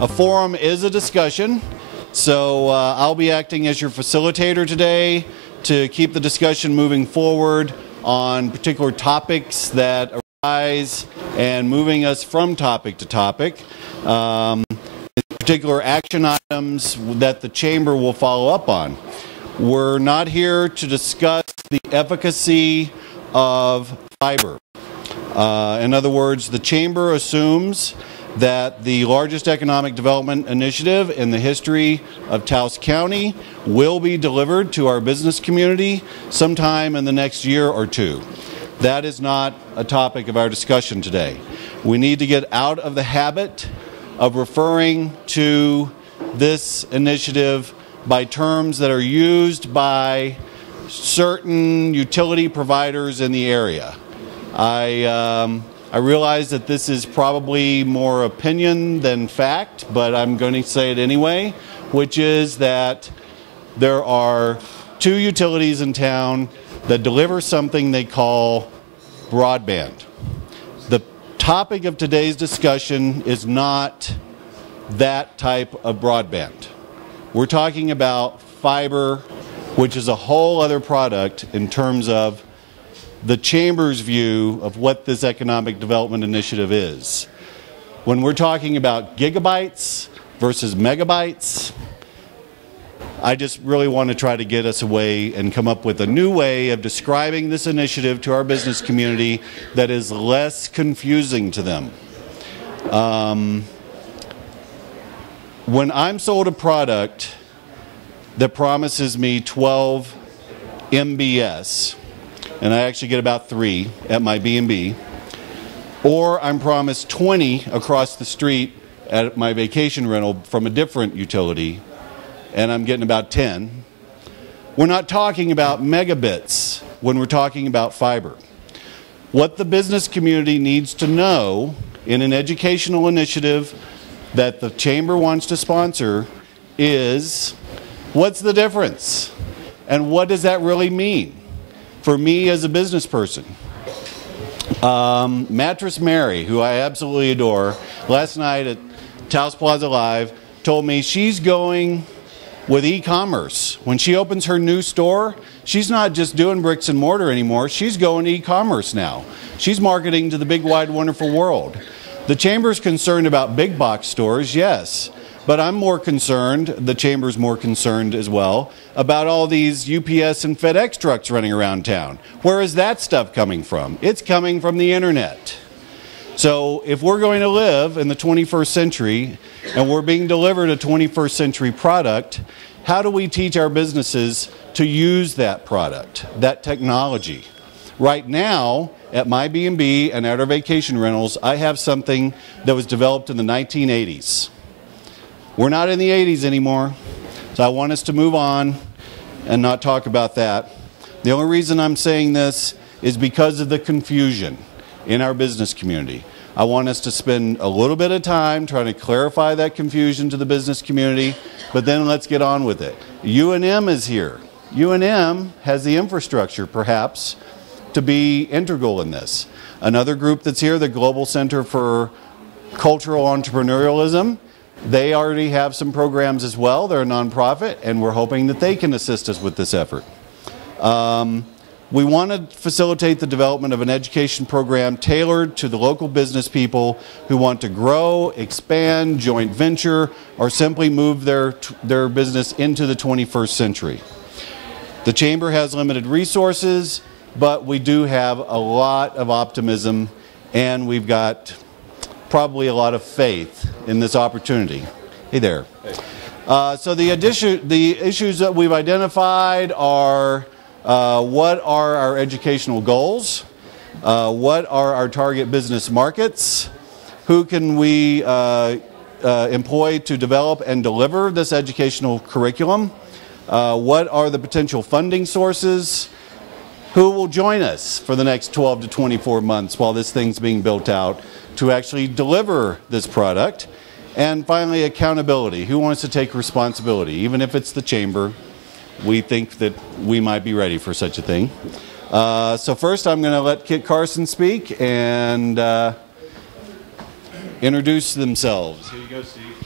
A forum is a discussion, so I'll be acting as your facilitator today to keep the discussion moving forward on particular topics that arise and moving us from topic to topic. Particular action items that the Chamber will follow up on. We're not here to discuss the efficacy of fiber. In other words, the Chamber assumes that the largest economic development initiative in the history of Taos County will be delivered to our business community sometime in the next year or two. That is not a topic of our discussion today. We need to get out of the habit of referring to this initiative by terms that are used by certain utility providers in the area. I realize that this is probably more opinion than fact, but I'm going to say it anyway, which is that there are two utilities in town that deliver something they call broadband. The topic of today's discussion is not that type of broadband. We're talking about fiber, which is a whole other product in terms of the Chamber's view of what this economic development initiative is. When we're talking about gigabytes versus megabytes, I just really want to try to get us away and come up with a new way of describing this initiative to our business community that is less confusing to them. When I'm sold a product that promises me 12 MBS, and I actually get about 3 at my B&B, or I'm promised 20 across the street at my vacation rental from a different utility, and I'm getting about 10. We're not talking about megabits when we're talking about fiber. What the business community needs to know in an educational initiative that the Chamber wants to sponsor is, what's the difference? And what does that really mean for me as a business person? Mattress Mary, who I absolutely adore, last night at Taos Plaza Live told me she's going with e-commerce. When she opens her new store, she's not just doing bricks and mortar anymore, she's going e-commerce now. She's marketing to the big, wide, wonderful world. The Chamber's concerned about big box stores, yes, but I'm more concerned, the Chamber's more concerned as well, about all these UPS and FedEx trucks running around town. Where is that stuff coming from? It's coming from the internet. So if we're going to live in the 21st century and we're being delivered a 21st century product, how do we teach our businesses to use that product, that technology? Right now, at my B&B and at our vacation rentals, I have something that was developed in the 1980s. We're not in the 80s anymore, so I want us to move on and not talk about that. The only reason I'm saying this is because of the confusion in our business community. I want us to spend a little bit of time trying to clarify that confusion to the business community, but then let's get on with it. UNM is here. UNM has the infrastructure, perhaps, to be integral in this. Another group that's here, the Global Center for Cultural Entrepreneurialism, they already have some programs as well. They're a nonprofit, and we're hoping that they can assist us with this effort. We want to facilitate the development of an education program tailored to the local business people who want to grow, expand, joint venture, or simply move their business into the 21st century. The Chamber has limited resources, but we do have a lot of optimism, and we've got probably a lot of faith in this opportunity. Hey there. So the issues that we've identified are what are our educational goals? What are our target business markets? Who can we employ to develop and deliver this educational curriculum? What are the potential funding sources? Who will join us for the next 12 to 24 months while this thing's being built out to actually deliver this product? And finally, accountability. Who wants to take responsibility? Even if it's the Chamber, we think that we might be ready for such a thing. So first, I'm going to let Kit Carson speak and introduce themselves. Here you go, Steve.